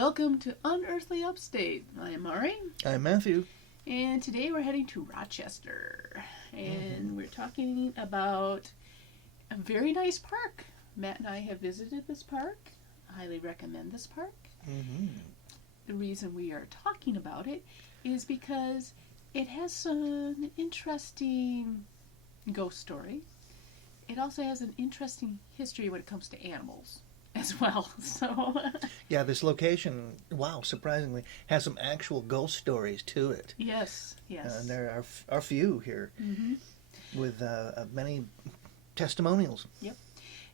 Welcome to Unearthly Upstate. I'm Mari. I'm Matthew. And today we're heading to Rochester. And we're talking about a very nice park. Matt and I have visited this park. I highly recommend this park. The reason we are talking about it is because it has some interesting ghost story. It also has an interesting history when it comes to animals as well. So yeah, this location, wow, surprisingly, has some actual ghost stories to it. Yes. And there are few here with many testimonials. Yep.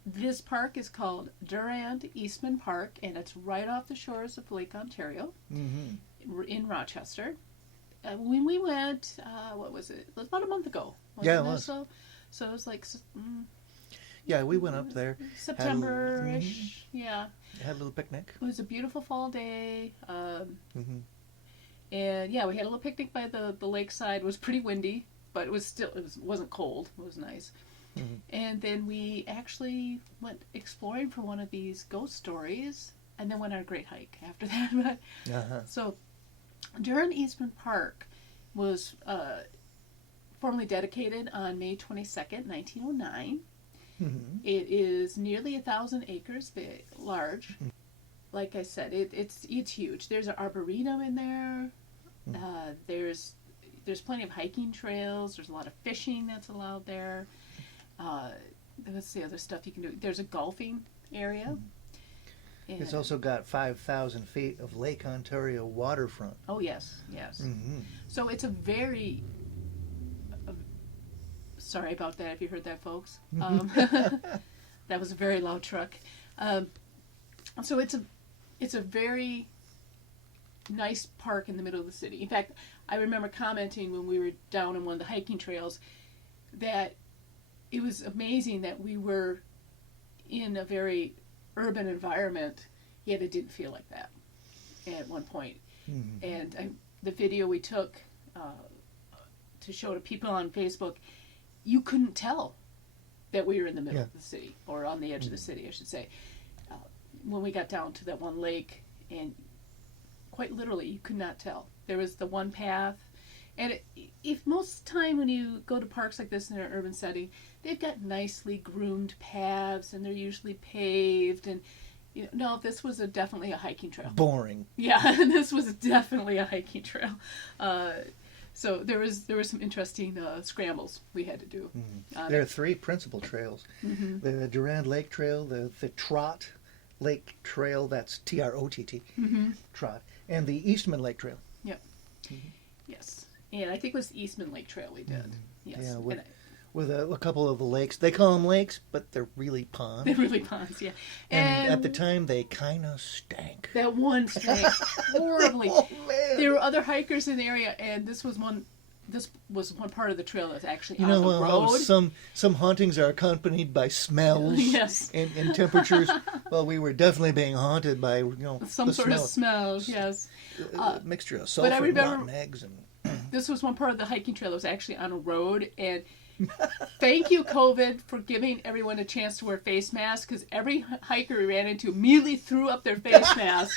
This park is called Durmand Eastman Park, and it's right off the shores of Lake Ontario in Rochester. When we went, what was it? It was about a month ago. Yeah, it was. So it was like... yeah, we went up there. September-ish, yeah. Had a little picnic. It was a beautiful fall day. And yeah, we had a little picnic by the lakeside. It was pretty windy, but it wasn't cold. It was nice. And then we actually went exploring for one of these ghost stories, and then went on a great hike after that. So, Durmand Eastman Park was formally dedicated on May 22nd, 1909. It is nearly 1,000 acres large. Like I said, it's huge. There's an arboretum in there. There's plenty of hiking trails. There's a lot of fishing that's allowed there. What's the other stuff you can do? There's a golfing area. It's also got 5,000 feet of Lake Ontario waterfront. Oh, yes. So it's a very... Sorry about that if you heard that, folks. That was a very loud truck. So it's a very nice park in the middle of the city. In fact, I remember commenting when we were down on one of the hiking trails that it was amazing that we were in a very urban environment, yet it didn't feel like that at one point. And the video we took to show to people on Facebook, you couldn't tell that we were in the middle of the city, or on the edge of the city, I should say. When we got down to that one lake, and quite literally, you could not tell. There was the one path, and if most time when you go to parks like this in an urban setting, they've got nicely groomed paths, and they're usually paved, and no, this was definitely a hiking trail. Boring. Yeah, this was definitely a hiking trail. So there was some interesting scrambles we had to do. There are three principal trails. The Durand Lake Trail, the Trot Lake Trail, that's Trott, Trot, and the Eastman Lake Trail. Yep. Yes. And I think it was the Eastman Lake Trail we did. Yes. Yeah, with a couple of the lakes. They call them lakes, but they're really ponds. They're really ponds, yeah. And at the time, they kind of stank. That one stank horribly. Oh, man. There were other hikers in the area, and this was one part of the trail that was actually on the road. Some hauntings are accompanied by smells and temperatures. Well, we were definitely being haunted by some sort of smells, yes. A mixture of sulfur and rotten eggs. This was one part of the hiking trail that was actually on a road, and thank you, COVID, for giving everyone a chance to wear face masks, because every hiker we ran into immediately threw up their face mask.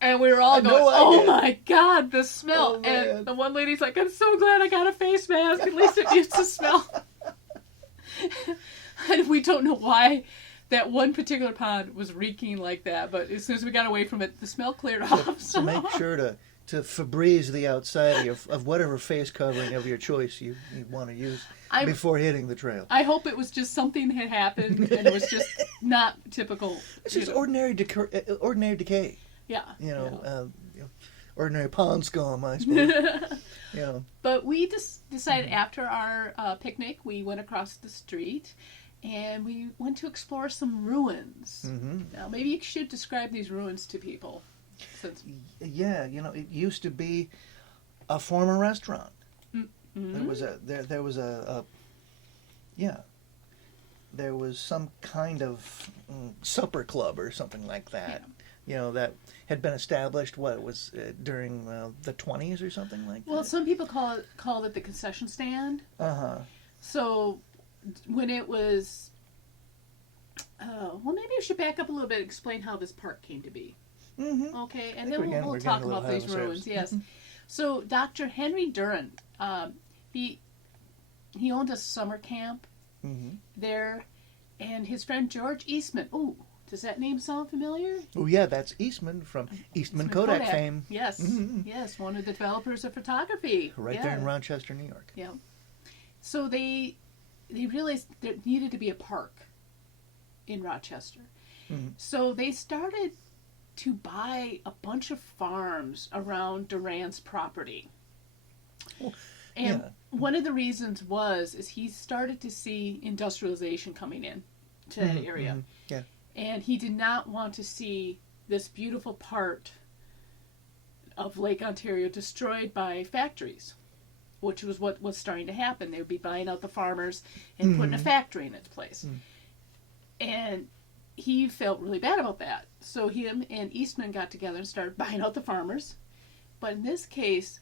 And we were all going, oh my God, the smell. And the one lady's like, I'm so glad I got a face mask. At least it used to smell. And we don't know why that one particular pond was reeking like that. But as soon as we got away from it, the smell cleared off. So make sure to Febreze the outside of whatever face covering of your choice you want to use before hitting the trail. I hope it was just something that had happened and it was just not typical. It's just ordinary decay. Yeah. Ordinary pond scum, I suppose. But we just decided after our picnic, we went across the street and we went to explore some ruins. Now, maybe you should describe these ruins to people. Yeah, it used to be a former restaurant. There was some kind of supper club or something like that. That had been established, during the 20s or something like that? Well, some people called it the concession stand. So when it was... maybe I should back up a little bit and explain how this park came to be. Mm-hmm. Okay, I and think then we're we'll getting talk a little about ahead these of ourselves. ruins. Yes. So Dr. Henry Durrand, he owned a summer camp Mm-hmm. there, and his friend George Eastman. Ooh, does that name sound familiar? Oh yeah, that's Eastman from Eastman Kodak fame. Yes, yes, one of the developers of photography. Right there in Rochester, New York. Yeah. So they realized there needed to be a park in Rochester. Mm-hmm. So they started to buy a bunch of farms around Durand's property. Well, and yeah. one of the reasons is he started to see industrialization coming in to that area. Mm-hmm. Yeah. And he did not want to see this beautiful part of Lake Ontario destroyed by factories, which was what was starting to happen. They would be buying out the farmers and putting a factory in its place. And he felt really bad about that. So him and Eastman got together and started buying out the farmers. But in this case,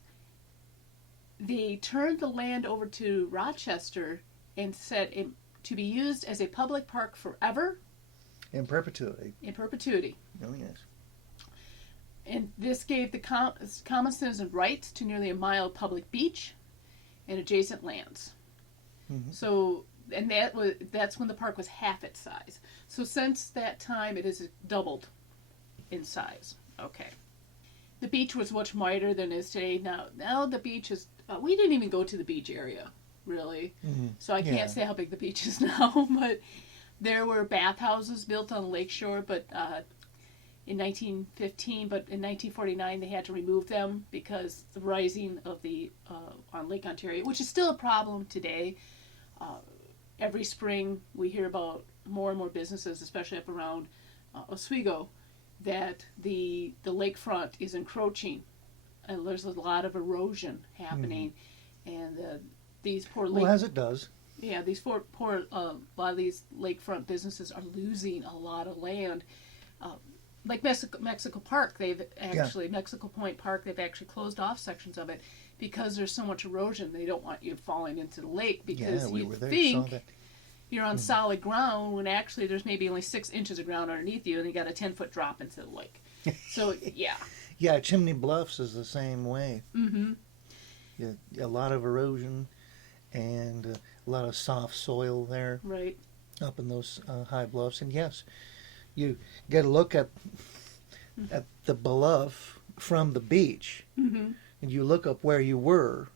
they turned the land over to Rochester and said it to be used as a public park forever. In perpetuity. In perpetuity. Oh, yes. And this gave the common citizen rights to nearly a mile of public beach and adjacent lands. Mm-hmm. So, and that's when the park was half its size. So since that time, it has doubled in size. Okay. The beach was much wider than it is today. Now the beach is. We didn't even go to the beach area, really. Mm-hmm. So I can't say how big the beach is now, but there were bathhouses built on the lakeshore, but in 1915, but in 1949 they had to remove them because the rising of the on Lake Ontario, which is still a problem today. Every spring we hear about more and more businesses, especially up around Oswego, that the lakefront is encroaching, and there's a lot of erosion happening, and these poor Well, as it does. Yeah, these poor a lot of these lakefront businesses are losing a lot of land. Like Mexico Park, Mexico Point Park, they've actually closed off sections of it because there's so much erosion. They don't want you falling into the lake because we you were there, think saw that. You're on solid ground when actually there's maybe only 6 inches of ground underneath you, and you got a 10-foot drop into the lake. So yeah. Yeah, Chimney Bluffs is the same way. Mm-hmm. Yeah, a lot of erosion and a lot of soft soil there. Right. Up in those high bluffs, and yes, you get to look at the bluff from the beach, and you look up where you were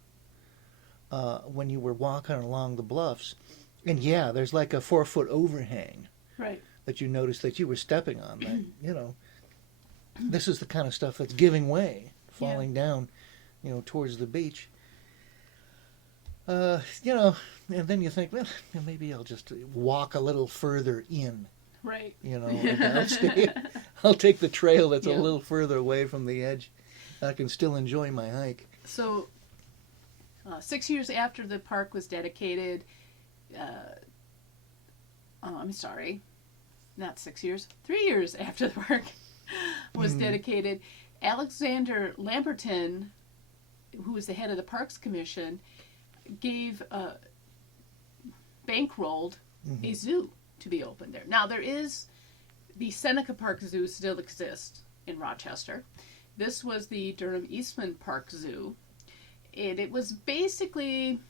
when you were walking along the bluffs, and yeah, there's like a 4-foot overhang, right, that you noticed that you were stepping on. That this is the kind of stuff that's giving way, falling down, towards the beach. And then you think, well, maybe I'll just walk a little further in. Right. I'll take the trail that's a little further away from the edge. I can still enjoy my hike. So, 6 years after the park was dedicated, I'm sorry, not 6 years, 3 years after the park was dedicated, Alexander Lamberton, who was the head of the Parks Commission, bankrolled a zoo to be opened there. Now, there is the Seneca Park Zoo still exists in Rochester. This was the Durmand Eastman Park Zoo. And it was basically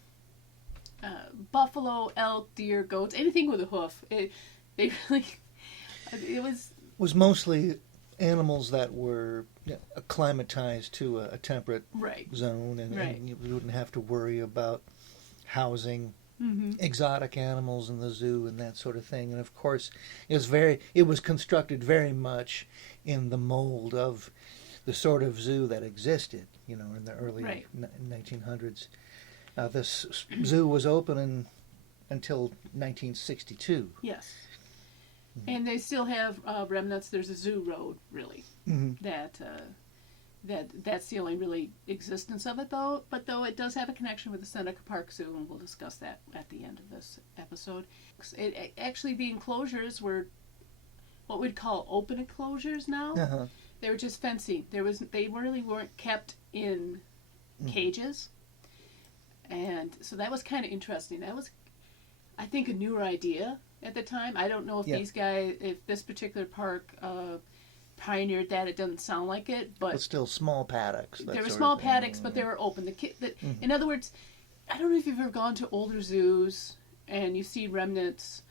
buffalo, elk, deer, goats, anything with a hoof. It was mostly animals that were acclimatized to a temperate zone, and you wouldn't have to worry about housing exotic animals in the zoo and that sort of thing. And of course, it was constructed very much in the mold of the sort of zoo that existed, in the early 1900s. This zoo was open until 1962. Yes. And they still have remnants. There's a zoo road, really, that's the only really existence of it, though. But it does have a connection with the Seneca Park Zoo, and we'll discuss that at the end of this episode. Actually, the enclosures were what we'd call open enclosures now. They were just fencing. They really weren't kept in cages, and so that was kind of interesting. That was, I think, a newer idea at the time. I don't know if if this particular park pioneered that. It doesn't sound like it, but still small paddocks. They were small paddocks, but they were open. In other words, I don't know if you've ever gone to older zoos and you see remnants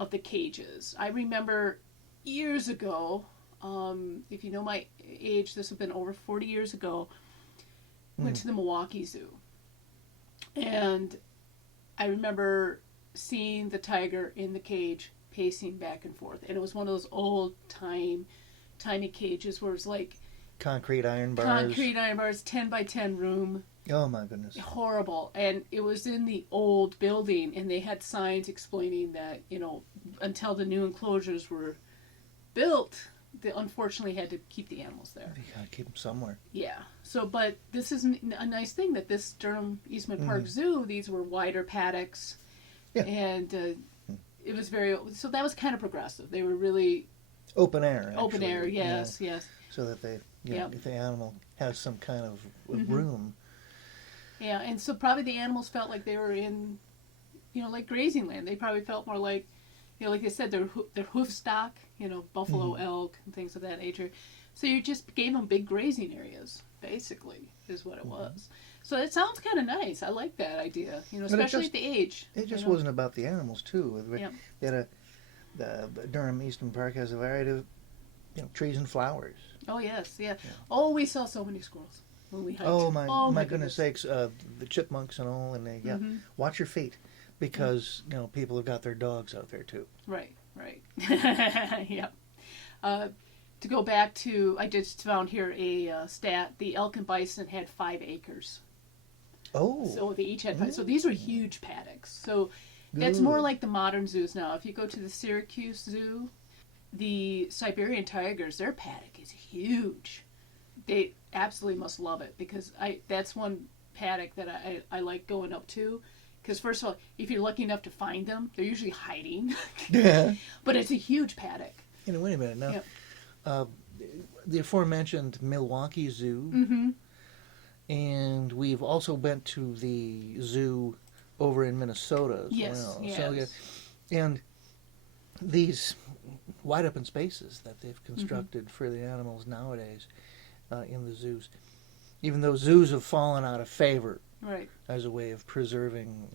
of the cages. I remember years ago, if you know my age, this would have been over 40 years ago, went to the Milwaukee Zoo. And I remember seeing the tiger in the cage pacing back and forth. And it was one of those old tiny cages where it was like concrete iron bars, 10 by 10 room. Oh my goodness. Horrible. And it was in the old building, and they had signs explaining that, until the new enclosures were built, they unfortunately had to keep the animals there. You gotta keep them somewhere. Yeah. So, but this is a nice thing that this Durmand Eastman Park Zoo, these were wider paddocks. Yeah. And it was so that was kind of progressive. They were really open air. Actually. Open air, yes. So that they, if the animal has some kind of room. Yeah, and so probably the animals felt like they were in, like grazing land. They probably felt more like, like I said, their hoof stock, buffalo, elk, and things of that nature. So you just gave them big grazing areas, basically, is what it was. So it sounds kind of nice. I like that idea, especially at the age. It just wasn't about the animals, too. They had the Durmand Eastman Park has a variety of, trees and flowers. Oh, yes, yeah. Oh, we saw so many squirrels when we hiked. Oh, my goodness sakes. The chipmunks and all, and they, watch your feet, because, people have got their dogs out there, too. Right. Yep. To go back to, I just found here a stat, the elk and bison had 5 acres. Oh. So they each had 5. So these were huge paddocks. So that's more like the modern zoos now. If you go to the Syracuse Zoo, the Siberian tigers, their paddock is huge. They absolutely must love it, because that's one paddock that I like going up to. Because first of all, if you're lucky enough to find them, they're usually hiding. Yeah. But it's a huge paddock. Wait a minute now. Yep. The aforementioned Milwaukee Zoo, and we've also been to the zoo over in Minnesota as well. Yes. So, and these wide open spaces that they've constructed for the animals nowadays in the zoos, even though zoos have fallen out of favor, right, as a way of preserving,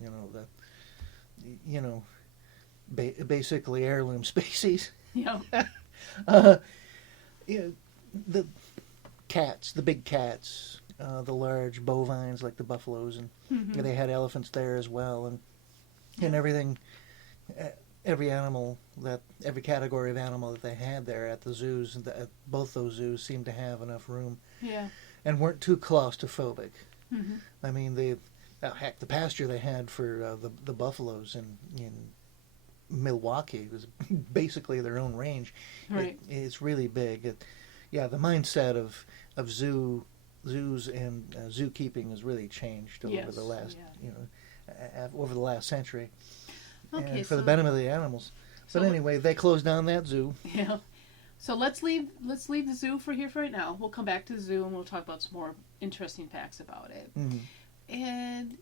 basically heirloom species. Yeah. The cats, the big cats, the large bovines like the buffaloes, and they had elephants there as well, and everything, every category of animal that they had there at the zoos, both those zoos seemed to have enough room, and weren't too claustrophobic. I mean, the pasture they had for the buffaloes in Milwaukee was basically their own range. Right. It's really big. The mindset of zoos and zookeeping has really changed over the last over the last century. Okay, and for the benefit of the animals. But anyway, they closed down that zoo. Yeah. So let's leave the zoo for right now. We'll come back to the zoo and we'll talk about some more interesting facts about it. And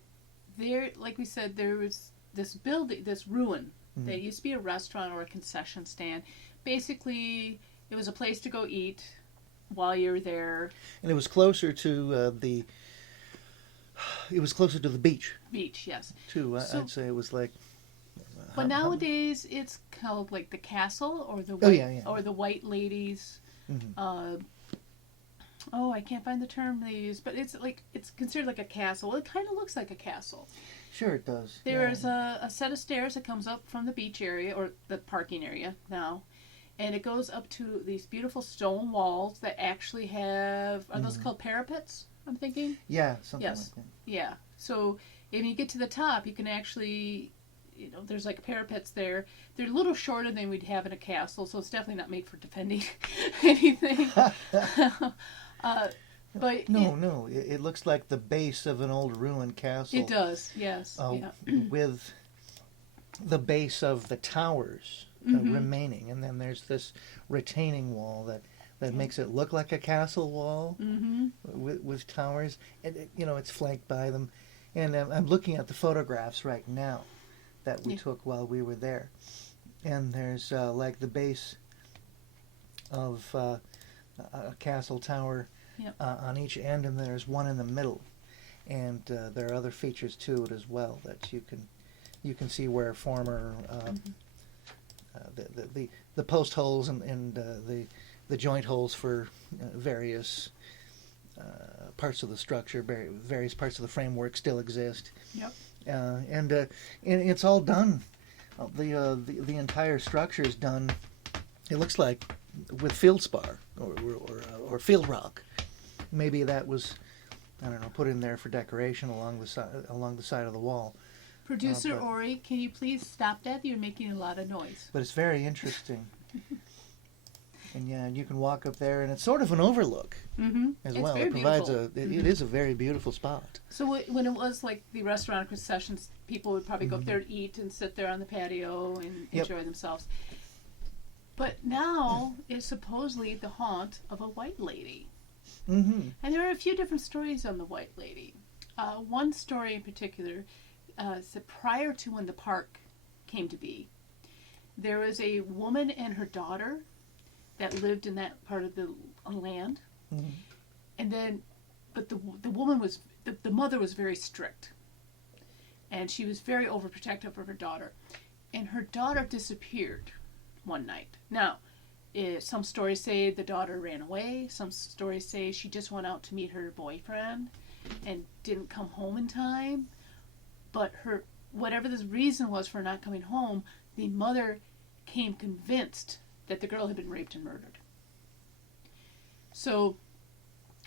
there, like we said, there was this building, this ruin. That used to be a restaurant or a concession stand. Basically, it was a place to go eat while you're there. And it was closer to the beach. Beach, yes. Too, I'd say it was like. But nowadays, it's called like the castle or the white, or the white ladies. I can't find the term they use, but it's considered like a castle. It kind of looks like a castle. Sure, it does. There's a set of stairs that comes up from the beach area, or the parking area now, and it goes up to these beautiful stone walls that actually have, are those called parapets, I'm thinking? Yeah, something like that. Yeah. So if you get to the top, you can actually, there's like parapets there. They're a little shorter than we'd have in a castle, so it's definitely not made for defending anything. But no. It looks like the base of an old ruined castle. It does, yes. With the base of the towers remaining, and then there's this retaining wall that makes it look like a castle wall with towers. And it's flanked by them. And I'm looking at the photographs right now that we took while we were there, and there's like the base of a castle tower on each end, and there's one in the middle. And there are other features to it as well that you can see where former the post holes and the joint holes for various parts of the structure, various parts of the framework still exist. Yep. And it's all done. The entire structure is done. It looks like with feldspar or field rock. Maybe that was, I don't know, put in there for decoration along the side of the wall. Producer Ori, can you please stop that? You're making a lot of noise. But it's very interesting. And yeah, you can walk up there, and it's sort of an overlook as well. It provides it is a very beautiful spot. So when it was like the restaurant concessions, people would probably go up there to eat and sit there on the patio and enjoy themselves. But now it's supposedly the haunt of a white lady. Mm-hmm. And there are a few different stories on the white lady. One story in particular said prior to when the park came to be, there was a woman and her daughter that lived in that part of the land. Mm-hmm. And then, but the woman was, the mother was very strict. And she was very overprotective of her daughter. And her daughter disappeared one night. Now, some stories say the daughter ran away. Some stories say she just went out to meet her boyfriend and didn't come home in time. But whatever the reason was for not coming home, the mother came convinced that the girl had been raped and murdered. So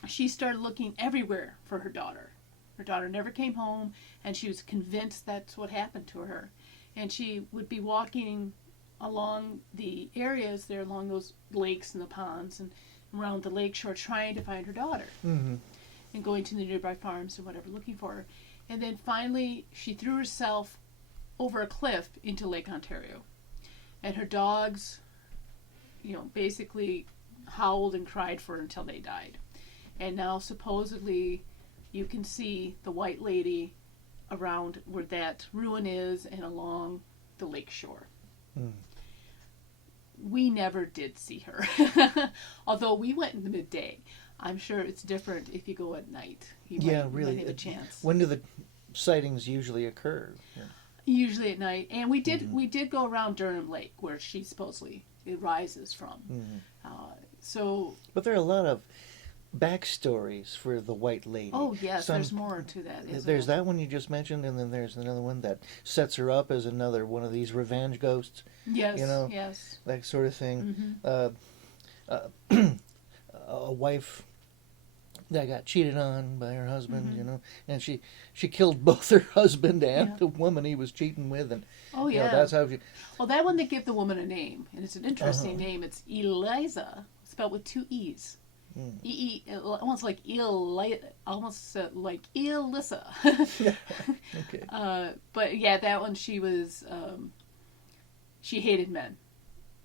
she started looking everywhere for her daughter. Her daughter never came home, and she was convinced that's what happened to her. And she would be walking along the areas there, along those lakes and the ponds and around the lakeshore, trying to find her daughter. Mm-hmm. And going to the nearby farms and whatever, looking for her. And then finally, she threw herself over a cliff into Lake Ontario. And her dogs, basically howled and cried for her until they died. And now supposedly you can see the white lady around where that ruin is and along the lake shore. Mm. We never did see her. Although we went in the midday. I'm sure it's different if you go at night. You might have a chance. When do the sightings usually occur? Yeah. Usually at night. And we did go around Durham Lake, where she supposedly it rises from. Mm-hmm. But there are a lot of backstories for the White Lady. Oh, yes, there's more to that. There's that one you just mentioned, and then there's another one that sets her up as another one of these revenge ghosts. Yes, yes. That sort of thing. Mm-hmm. A wife that got cheated on by her husband, mm-hmm. And she killed both her husband and the woman he was cheating with, and that's how she. Well, that one they give the woman a name, and it's an interesting name. It's Eliza, spelled with two E's. Almost like Elissa. Okay. But yeah, that one she was. She hated men,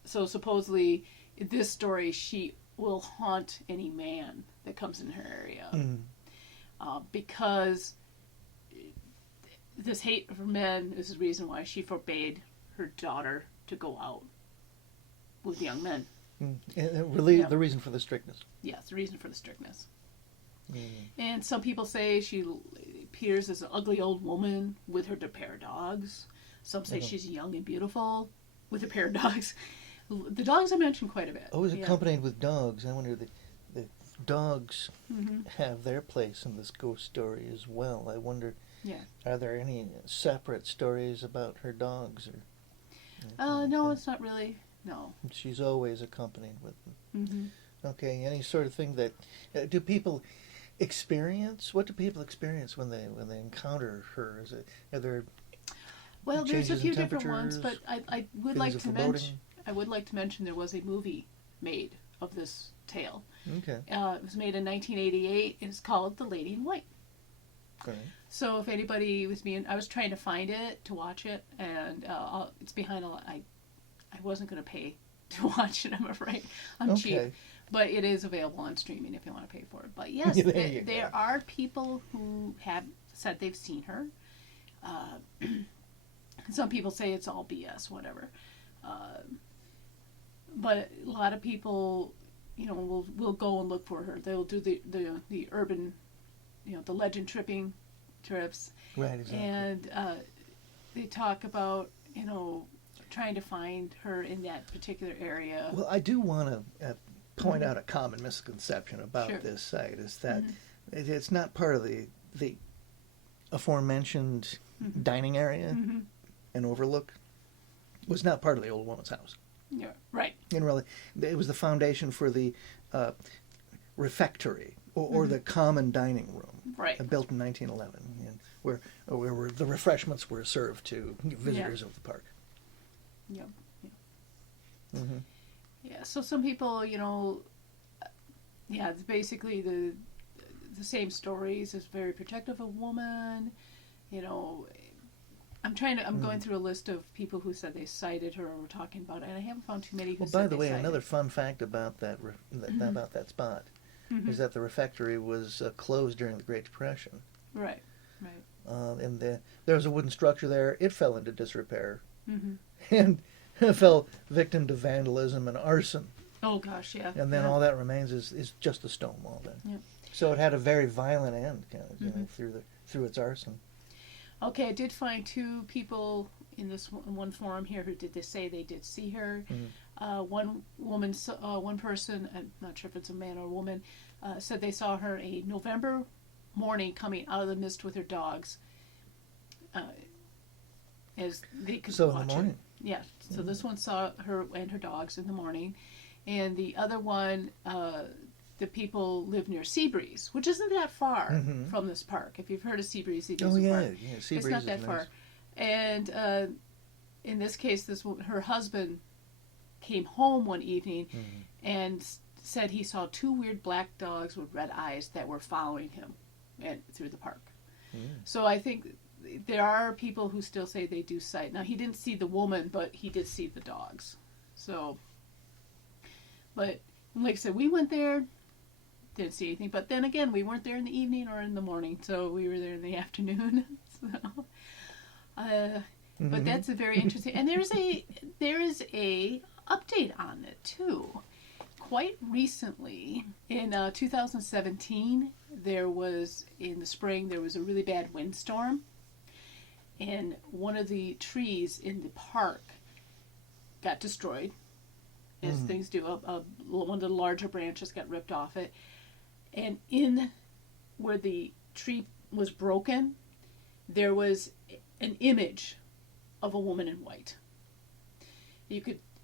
so supposedly in this story she will haunt any man that comes in her area, because this hate for men is the reason why she forbade her daughter to go out with young men. And really, the reason for the strictness. Yes, the reason for the strictness. And some people say she appears as an ugly old woman with her pair of dogs. Some say she's young and beautiful with a pair of dogs. The dogs I mentioned quite a bit. Always accompanied with dogs. I wonder the dogs have their place in this ghost story as well. I wonder, are there any separate stories about her dogs? No, it's not really. No. She's always accompanied with them. Mm-hmm. Okay, any sort of thing that do people experience? What do people experience when they encounter her? Are there there's a few different ones, but I would like to mention. I would like to mention there was a movie made of this tale. Okay. It was made in 1988. It's called The Lady in White. Okay. So if anybody was I was trying to find it to watch it, and it's behind a lot. I wasn't going to pay to watch it, I'm afraid. I'm cheap. But it is available on streaming if you want to pay for it. But yes, there are people who have said they've seen her. Some people say it's all BS, whatever. But a lot of people we'll go and look for her. They'll do the urban, the legend tripping trips. Right, exactly. And they talk about, trying to find her in that particular area. Well, I do want to point out a common misconception about this site is that it's not part of the aforementioned dining area and overlook. Was not part of the old woman's house. Yeah, right. And really, it was the foundation for the refectory or the common dining room, right? Built in 1911, and where the refreshments were served to visitors of the park. Yeah. Yeah. So some people, it's basically the same stories. It's very protective of a woman. I'm going through a list of people who said they cited her or were talking about it, and I haven't found too many who said by the they way, cited another fun fact about that about that spot is that the refectory was closed during the Great Depression. Right. And there was a wooden structure there. It fell into disrepair and fell victim to vandalism and arson. Oh gosh, yeah. And then all that remains is just a stone wall then. Yeah. So it had a very violent end, through its arson. Okay, I did find two people in this one forum here who did say they did see her. One person, I'm not sure if it's a man or a woman, said they saw her a November morning coming out of the mist with her dogs. As they could watch in the morning. Her. Yeah. So this one saw her and her dogs in the morning, and the other one, the people live near Seabreeze, which isn't that far from this park. If you've heard of Seabreeze, Park. Seabreeze it's not that nice. far. And in this case, her husband came home one evening and said he saw two weird black dogs with red eyes that were following him through the park. So I think there are people who still say they do sight. Now, he didn't see the woman, but he did see the dogs. So, but like I said, we went there, didn't see anything. But then again, we weren't there in the evening or in the morning, so we were there in the afternoon. But that's a very interesting. And there is a update on it too. Quite recently, in 2017, in the spring, there was a really bad windstorm, and one of the trees in the park got destroyed, as things do. One of the larger branches got ripped off it, and in where the tree was broken, there was an image of a woman in white.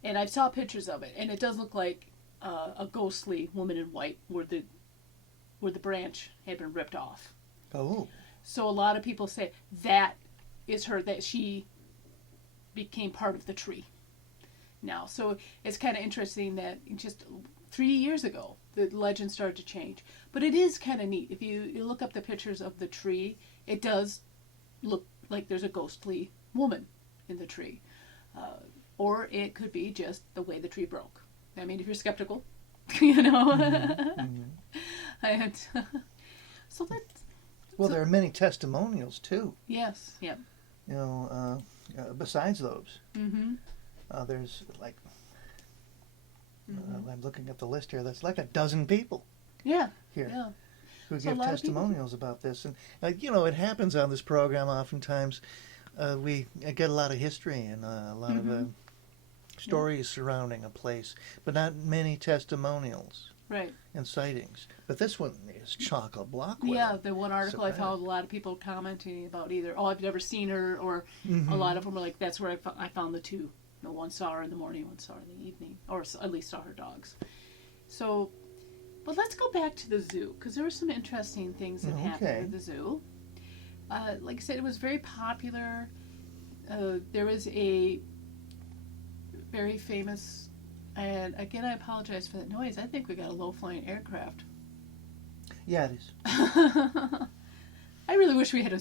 And I saw pictures of it, and it does look like a ghostly woman in white where the branch had been ripped off. Oh. So a lot of people say that is her, that she became part of the tree now. So it's kind of interesting that just 3 years ago, the legend started to change. But it is kind of neat. If you look up the pictures of the tree, it does look like there's a ghostly woman in the tree. Or it could be just the way the tree broke. I mean, if you're skeptical, And, so that's... Well, there are many testimonials, too. Yes, yep. Besides those. There's like... I'm looking at the list here. That's like a dozen people. Yeah. Here. Yeah. Who give testimonials about this. And, it happens on this program oftentimes. We get a lot of history and a lot of stories surrounding a place, but not many testimonials. Right. And sightings. But this one is chock-a-block with Yeah, the one article I found, a lot of people commenting about either, I've never seen her, or a lot of them were like, that's where I found the two. One saw her in the morning, one saw her in the evening, or at least saw her dogs. So, but let's go back to the zoo, because there were some interesting things that happened at the zoo. Like I said, it was very popular. There was a very famous, and again, I apologize for that noise. I think we got a low-flying aircraft. Yeah, it is. I really wish we had a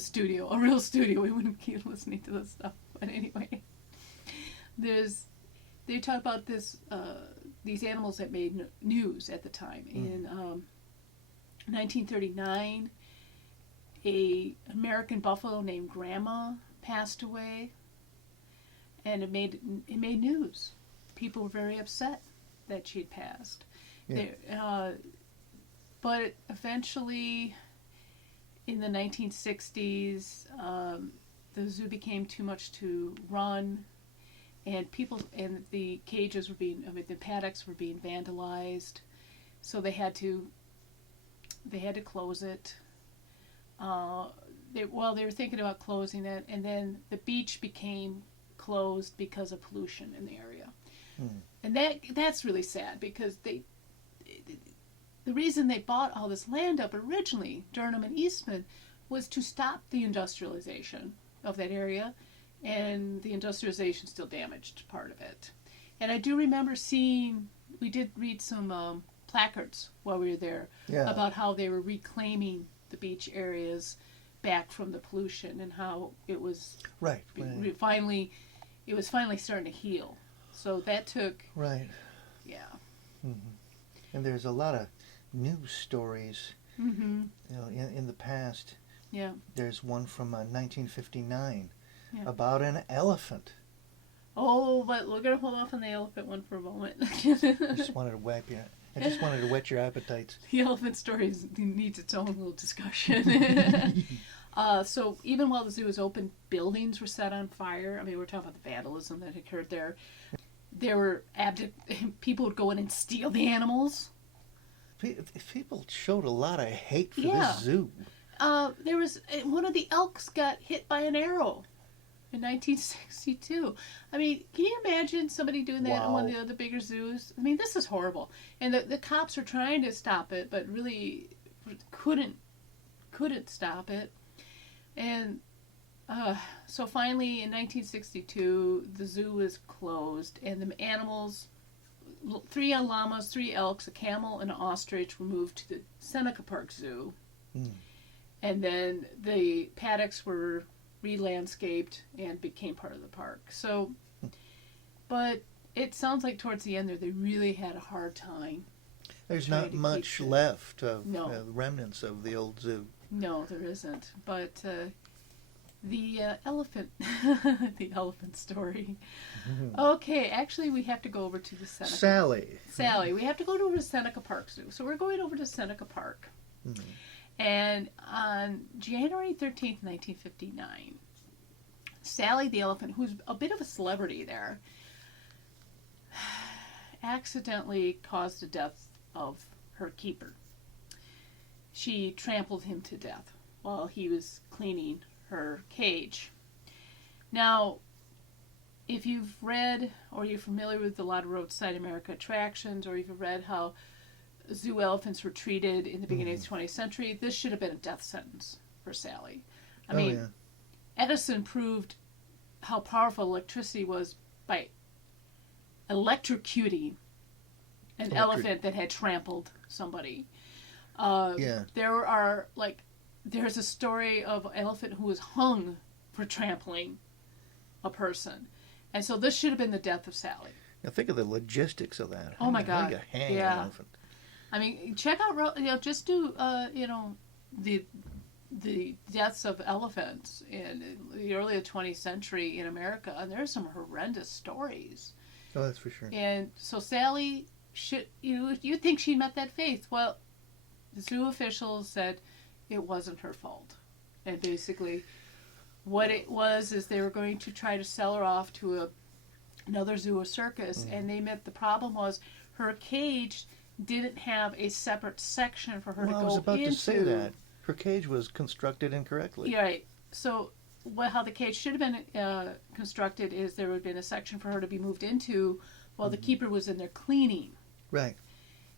real studio. We wouldn't keep listening to this stuff. But anyway, they talk about these animals that made news at the time. In 1939, an American buffalo named Grandma passed away, and it made news. People were very upset that she had passed. Yeah. But eventually, in the 1960s, the zoo became too much to run, and the cages were the paddocks were being vandalized, so they had to close it. They were thinking about closing it, and then the beach became closed because of pollution in the area. And that's really sad, because the reason they bought all this land up originally, Durmand and Eastman, was to stop the industrialization of that area, and the industrialization still damaged part of it. And I do remember we did read some placards while we were there about how they were reclaiming the beach areas back from the pollution, and how it was finally starting to heal. So that took And there's a lot of news stories. In the past. There's one from 1959 about an elephant. Oh, but we're gonna hold off on the elephant one for a moment. I just wanted to whet your appetites. The elephant story needs its own little discussion. So even while the zoo was open, buildings were set on fire. I mean, we're talking about the vandalism that occurred there. There were people would go in and steal the animals. People showed a lot of hate for this zoo. There was one of the elks got hit by an arrow in 1962. I mean, can you imagine somebody doing that in one of the other bigger zoos? I mean, this is horrible. And the cops were trying to stop it, but really couldn't stop it. And so finally, in 1962, the zoo was closed, and the animals, 3 llamas, 3 elks, a camel, and an ostrich, were moved to the Seneca Park Zoo. And then the paddocks were re-landscaped and became part of the park. So, but it sounds like towards the end there, they really had a hard time. There's not much left of remnants of the old zoo. No, there isn't. But the elephant, the elephant story. Okay, actually, we have to go over to the Seneca. Sally, we have to go over to Seneca Park Zoo. So we're going over to Seneca Park. And on January 13th, 1959, Sally the elephant, who's a bit of a celebrity there, accidentally caused the death of her keeper. She trampled him to death while he was cleaning her cage. Now, if you've read or you're familiar with a lot of roadside America attractions, or you've read how zoo elephants were treated in the beginning of the 20th century, this should have been a death sentence for Sally. I mean, Edison proved how powerful electricity was by electrocuting an elephant that had trampled somebody. There's a story of an elephant who was hung for trampling a person. And so this should have been the death of Sally. Now think of the logistics of that. Oh my God. How do you hang an elephant? I mean, check out, just do, the deaths of elephants in the early 20th century in America, and there's some horrendous stories. Oh, that's for sure. And so Sally you think she met that fate. Well, the zoo officials said it wasn't her fault. And basically, what it was is they were going to try to sell her off to another zoo or circus, and the problem was her cage didn't have a separate section for her to go into. I was about to say that. Her cage was constructed incorrectly. Yeah, right. So how the cage should have been constructed is there would have been a section for her to be moved into while the keeper was in there cleaning. Right.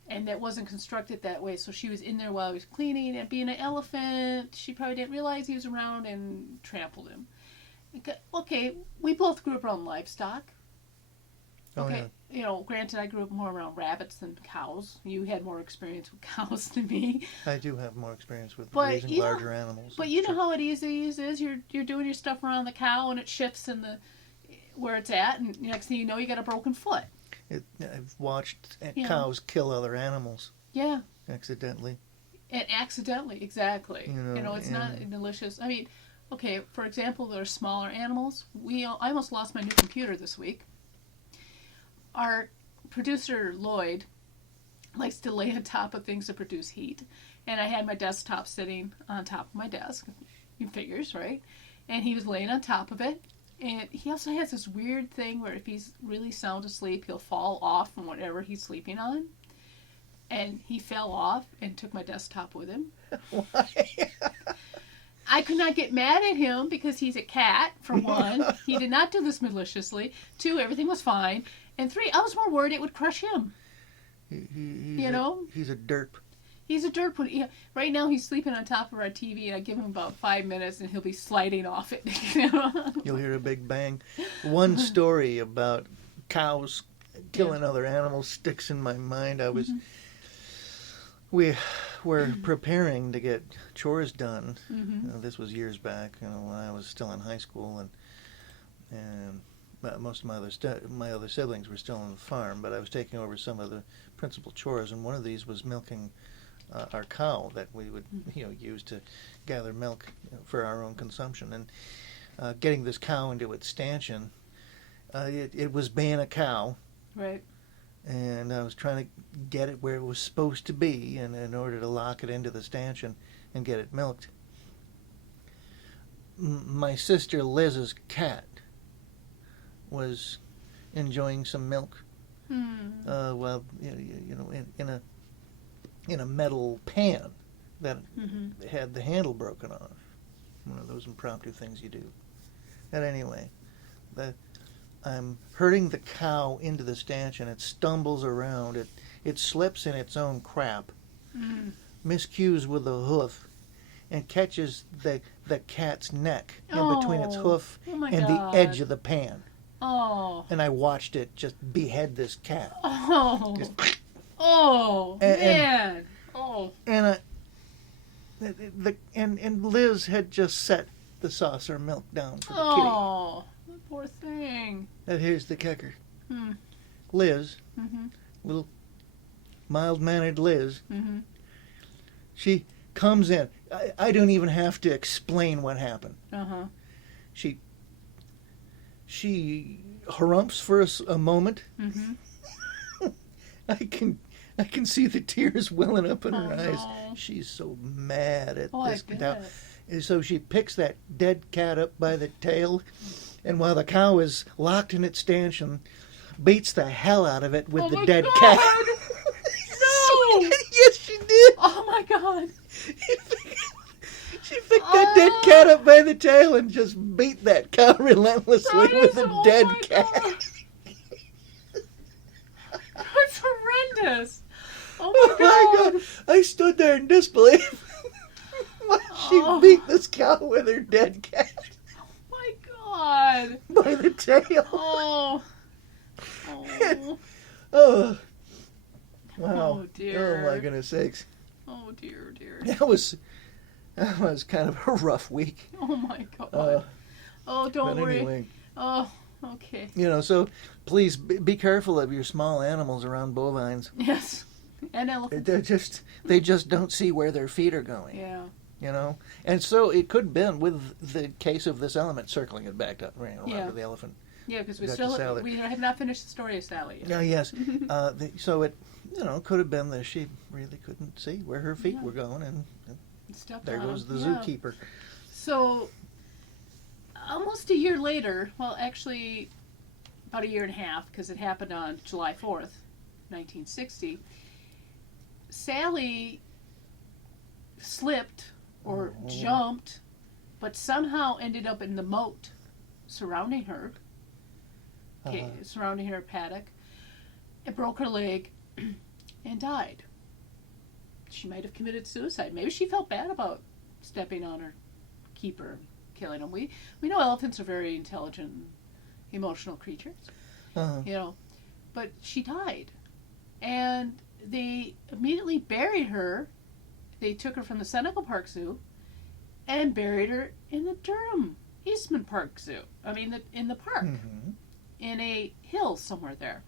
And that wasn't constructed that way, so she was in there while he was cleaning, and being an elephant, she probably didn't realize he was around and trampled him. Okay, we both grew up around livestock. Okay, granted, I grew up more around rabbits than cows. You had more experience with cows than me. I do have more experience with raising larger animals. But you know how it is. You're doing your stuff around the cow, and it shifts in where it's at, and next thing you know, you got a broken foot. I've watched cows kill other animals. Yeah. Accidentally. And accidentally, exactly. It's not malicious. I mean, okay, for example, there are smaller animals. I almost lost my new computer this week. Our producer, Lloyd, likes to lay on top of things to produce heat. And I had my desktop sitting on top of my desk. You figures, right? And he was laying on top of it. And he also has this weird thing where if he's really sound asleep, he'll fall off from whatever he's sleeping on. And he fell off and took my desktop with him. Why? I could not get mad at him because he's a cat, for one. He did not do this maliciously. 2, everything was fine. And 3, I was more worried it would crush him. He's a derp. He's a derp. Right now he's sleeping on top of our TV, and I give him about 5 minutes, and he'll be sliding off it. You'll hear a big bang. One story about cows killing other animals sticks in my mind. We were preparing to get chores done. This was years back, when I was still in high school, and most of my other siblings were still on the farm, but I was taking over some of the principal chores, and one of these was milking our cow that we would use to gather milk for our own consumption. And getting this cow into its stanchion, it was being a cow. Right. And I was trying to get it where it was supposed to be in order to lock it into the stanchion and get it milked. My sister Liz's cat was enjoying some milk. Well, in a metal pan that had the handle broken off. One of those impromptu things you do. And anyway, I'm herding the cow into the stanchion. It stumbles around. It slips in its own crap, miscues with a hoof, and catches the cat's neck in between its hoof and the edge of the pan. Oh. And I watched it just behead this cat. Oh. Man. And Liz had just set the saucer of milk down for the kitty. Oh, the poor thing. Now here's the kicker. Liz, little mild-mannered Liz, she comes in. I don't even have to explain what happened. She harumphs for a moment. I can see the tears welling up in her eyes. No. She's so mad at this I cow. bet. And so she picks that dead cat up by the tail, and while the cow is locked in its stanchion, beats the hell out of it with the dead cat. No! Yes, she did. Oh my God! She picked that dead cat up by the tail and just beat that cow relentlessly with a dead cat. God. That's horrendous. Oh my God. I stood there in disbelief. She beat this cow with her dead cat. Oh my God. By the tail. Oh. Oh. Wow. Oh dear. Oh my goodness sakes. Oh dear. That was kind of a rough week. Oh my God. Don't worry. Anyway, Oh, okay. So please be careful of your small animals around bovines. Yes. And elephants. They just don't see where their feet are going. Yeah. And so it could have been with the case of this element circling it back up around the elephant. Yeah, because we have not finished the story of Sally yet. Yes. So it, could have been that she really couldn't see where her feet were going, and there goes the zookeeper. So, almost a year later, well, actually, about a year and a half, because it happened on July 4th, 1960, Sally slipped or jumped, but somehow ended up in the moat surrounding her, surrounding her paddock. It broke her leg and died. She might have committed suicide. Maybe she felt bad about stepping on her keeper, killing him. We know elephants are very intelligent, emotional creatures, but she died. And they immediately buried her. They took her from the Enclosure Park Zoo and buried her in the Durmand Eastman Park Zoo. In the park, in a hill somewhere there.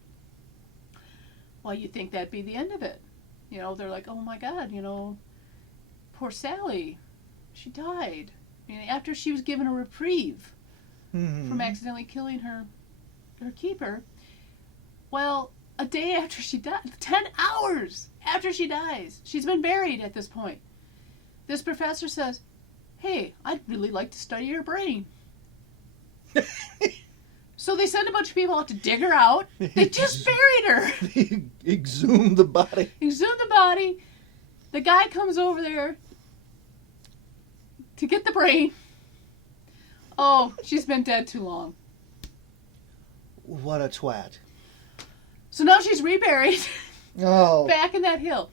Well, you'd think that'd be the end of it. They're like, oh my God, poor Sally, she died. After she was given a reprieve from accidentally killing her keeper. Well, a day after she died, 10 hours after she dies. She's been buried at this point. This professor says, hey, I'd really like to study your brain. So they send a bunch of people out to dig her out. They just buried her. They exhumed the body. Exhumed the body. The guy comes over there to get the brain. Oh, she's been dead too long. What a twat. So now she's reburied. Oh. Back in that hill.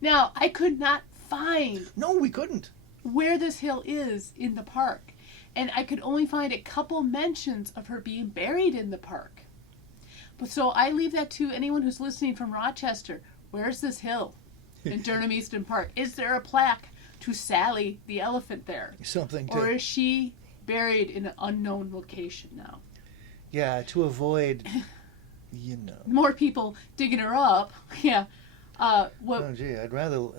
Now, I could not find... No, we couldn't. ...where this hill is in the park. And I could only find a couple mentions of her being buried in the park. But so I leave that to anyone who's listening from Rochester. Where's this hill in Durmand Eastman Park? Is there a plaque to Sally the elephant there? Something to... Or is she buried in an unknown location now? Yeah, to avoid, more people digging her up. Yeah. Oh, gee, I'd rather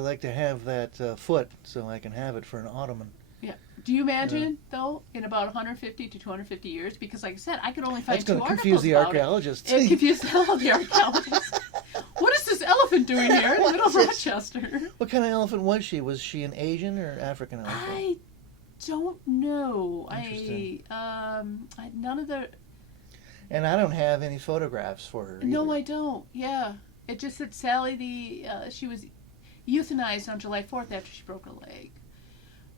like to have that foot so I can have it for an ottoman. Yeah. Do you imagine, though, in about 150 to 250 years? Because, like I said, I could only find 2 articles confuse the archaeologists. It confused all the archaeologists. What is this elephant doing here in the middle of Rochester? What kind of elephant was she? Was she an Asian or African elephant? I don't know. Interesting. None of the... And I don't have any photographs for her either. No, I don't. Yeah. It just said Sally she was euthanized on July 4th after she broke a leg.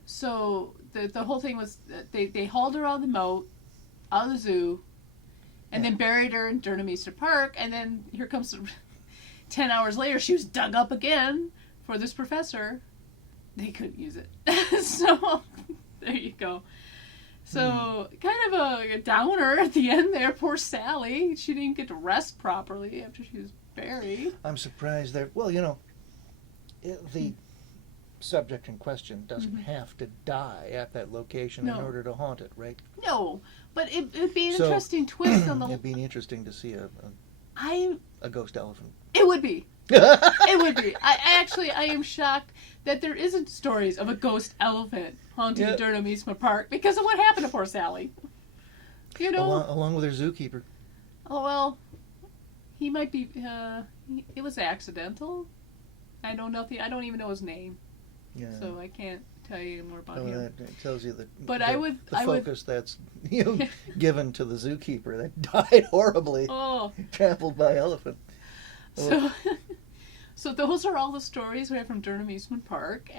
So the whole thing was they hauled her out of the moat, out of the zoo, and then buried her in Durmand Eastman Park, and then here comes 10 hours later she was dug up again for this professor. They couldn't use it. So there you go. So kind of a downer at the end there. Poor Sally. She didn't get to rest properly after she was buried. I'm surprised there. Well, the subject in question doesn't have to die at that location in order to haunt it, right? No, but it'd be an interesting twist on the... It'd be interesting to see a ghost elephant. It would be. It would be. I am shocked that there isn't stories of a ghost elephant haunting Durmand Eastman Park because of what happened to poor Sally. Along with her zookeeper. Oh, well, he might be... it was accidental. I don't even know his name. Yeah. So I can't tell you more about him. That tells you the focus that's given to the zookeeper that died horribly, trampled by elephant. Oh. So those are all the stories we have from Durmand Eastman Park.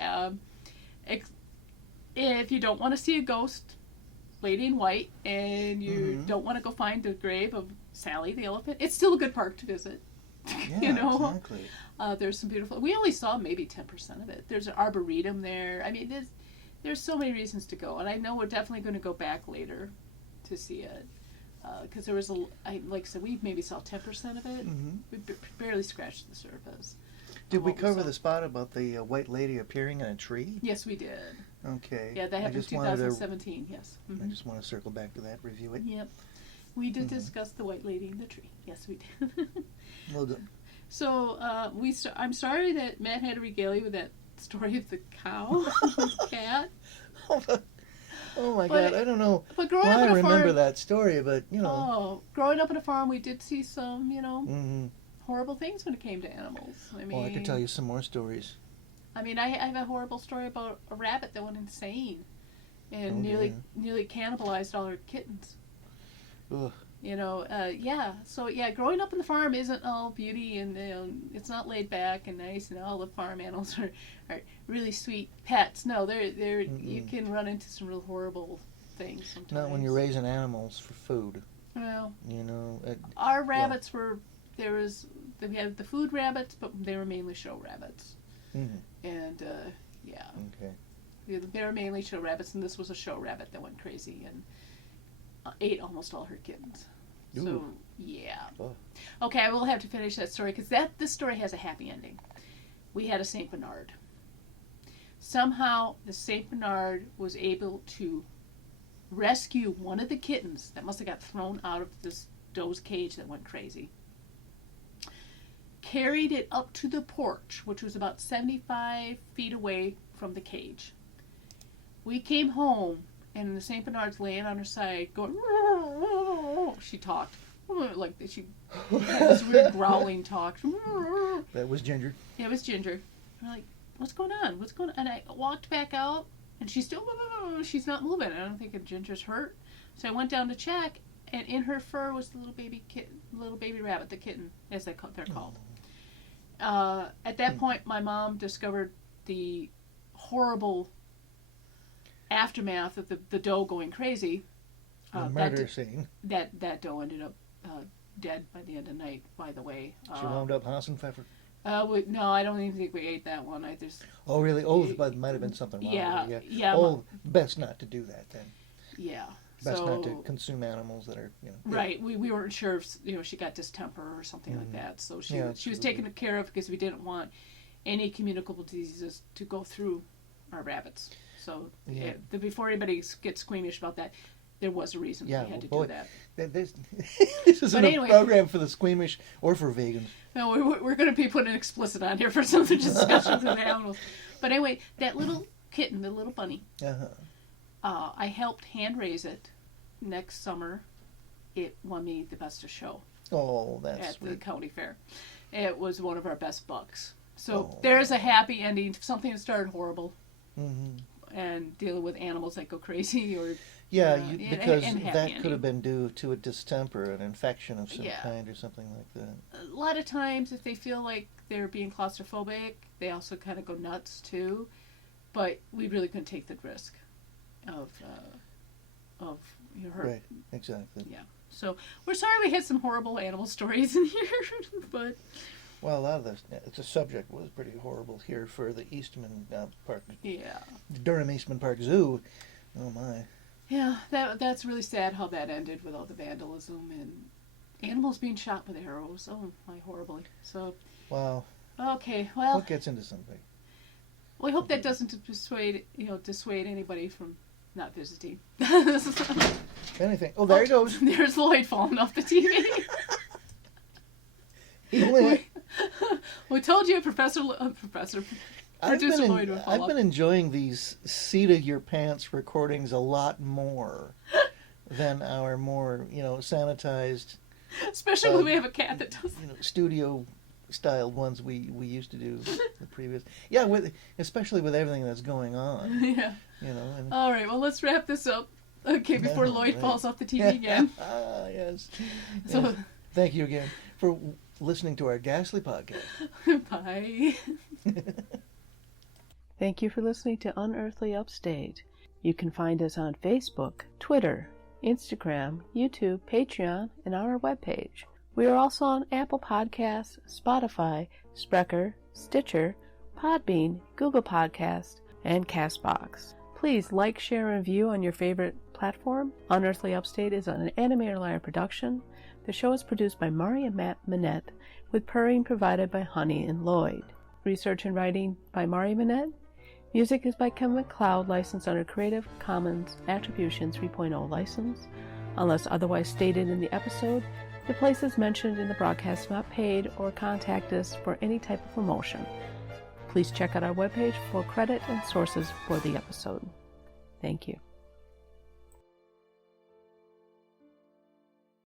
If you don't want to see a ghost lady in white and you don't want to go find the grave of Sally the elephant, it's still a good park to visit. Yeah, exactly. There's some beautiful... We only saw maybe 10% of it. There's an arboretum there. I mean, there's so many reasons to go. And I know we're definitely going to go back later to see it. Because there was like I said, we maybe saw 10% of it. Mm-hmm. We barely scratched the surface. Did we cover the spot about the white lady appearing in a tree? Yes, we did. Okay. Yeah, that happened in 2017, yes. Mm-hmm. I just want to circle back to that, review it. Yep. We did discuss the white lady in the tree. Yes, we did. Well done. So, I'm sorry that Matt had to regale you with that story of the cow and the cat. Oh my God, I don't know why I remember that story, but, growing up in a farm, we did see some, horrible things when it came to animals. I mean... Well, I could tell you some more stories. I mean, I have a horrible story about a rabbit that went insane and nearly cannibalized all her kittens. Ugh. So growing up in the farm isn't all beauty and it's not laid back and nice and all the farm animals are really sweet pets. No, they're you can run into some real horrible things sometimes. Not when you're raising animals for food. Well, our rabbits we had the food rabbits, but they were mainly show rabbits. Mm-hmm. And okay, they were mainly show rabbits, and this was a show rabbit that went crazy and ate almost all her kittens. Ooh. So, yeah. Oh. Okay, I will have to finish that story because this story has a happy ending. We had a St. Bernard. Somehow, the St. Bernard was able to rescue one of the kittens that must have got thrown out of this doe's cage that went crazy. Carried it up to the porch, which was about 75 feet away from the cage. We came home, and the St. Bernard's laying on her side, going, she talked. like she had this weird growling talk. That was Ginger. Yeah, it was Ginger. We're like, what's going on? What's going on? And I walked back out, and she's still, she's not moving. I don't think Ginger's hurt. So I went down to check, and in her fur was the little baby rabbit, the kitten, as they're called. At that point, my mom discovered the horrible aftermath of the doe going crazy. The murder scene. That doe ended up dead by the end of the night, by the way. She wound up Hassenpfeffer? No, I don't even think we ate that one. Oh, really? Oh, it might have been something wrong. Yeah. Oh, best not to do that then. Yeah. Best not to consume animals that are, Right. We weren't sure if, she got distemper or something like that. So she was taken care of because we didn't want any communicable diseases to go through our rabbits. So before anybody gets squeamish about that, there was a reason we had to do that. This isn't a program for the squeamish or for vegans. No, we're going to be putting explicit on here for some of the discussions of animals. But anyway, that little kitten, the little bunny, I helped hand raise it. Next summer, it won me the best of show. Oh, that's at sweet. The county fair. It was one of our best bucks. So there's a happy ending to something that started horrible. Mm-hmm. And dealing with animals that go crazy or... Yeah, because that could have been due to a distemper, an infection of some kind or something like that. A lot of times, if they feel like they're being claustrophobic, they also kind of go nuts too. But we really couldn't take the risk of her. Right, exactly. Yeah. So we're sorry we had some horrible animal stories in here, but... Well, a lot of the subject was pretty horrible here for the Eastman Park. Yeah. Durmand Eastman Park Zoo. Oh my. Yeah, that's really sad how that ended with all the vandalism and animals being shot with arrows. Oh my, horribly. So. Wow. Okay, well. What gets into something? Well, I hope that doesn't dissuade anybody from not visiting. Anything. Oh, there he goes. There's Lloyd falling off the TV. We told you, Professor. I've been enjoying these seat of your pants recordings a lot more than our more sanitized. Especially when we have a cat that does. Studio style ones we used to do the previous. Yeah, especially with everything that's going on. Yeah. All right. Well, let's wrap this up. Okay, before Lloyd falls off the TV again. Yes. So thank you again for listening to our ghastly podcast. Bye. Thank you for listening to Unearthly Upstate. You can find us on Facebook, Twitter, Instagram, YouTube, Patreon, and on our webpage. We are also on Apple Podcasts, Spotify, Spreaker, Stitcher, Podbean, Google Podcasts, and CastBox. Please like, share, and review on your favorite platform. Unearthly Upstate is an Animator Liar production. The show is produced by Mari and Matt Manette, with purring provided by Honey and Lloyd. Research and writing by Mari Manette. Music is by Kevin MacLeod, licensed under Creative Commons Attribution 3.0 license. Unless otherwise stated in the episode, the places mentioned in the broadcast are not paid or contact us for any type of promotion. Please check out our webpage for credit and sources for the episode. Thank you.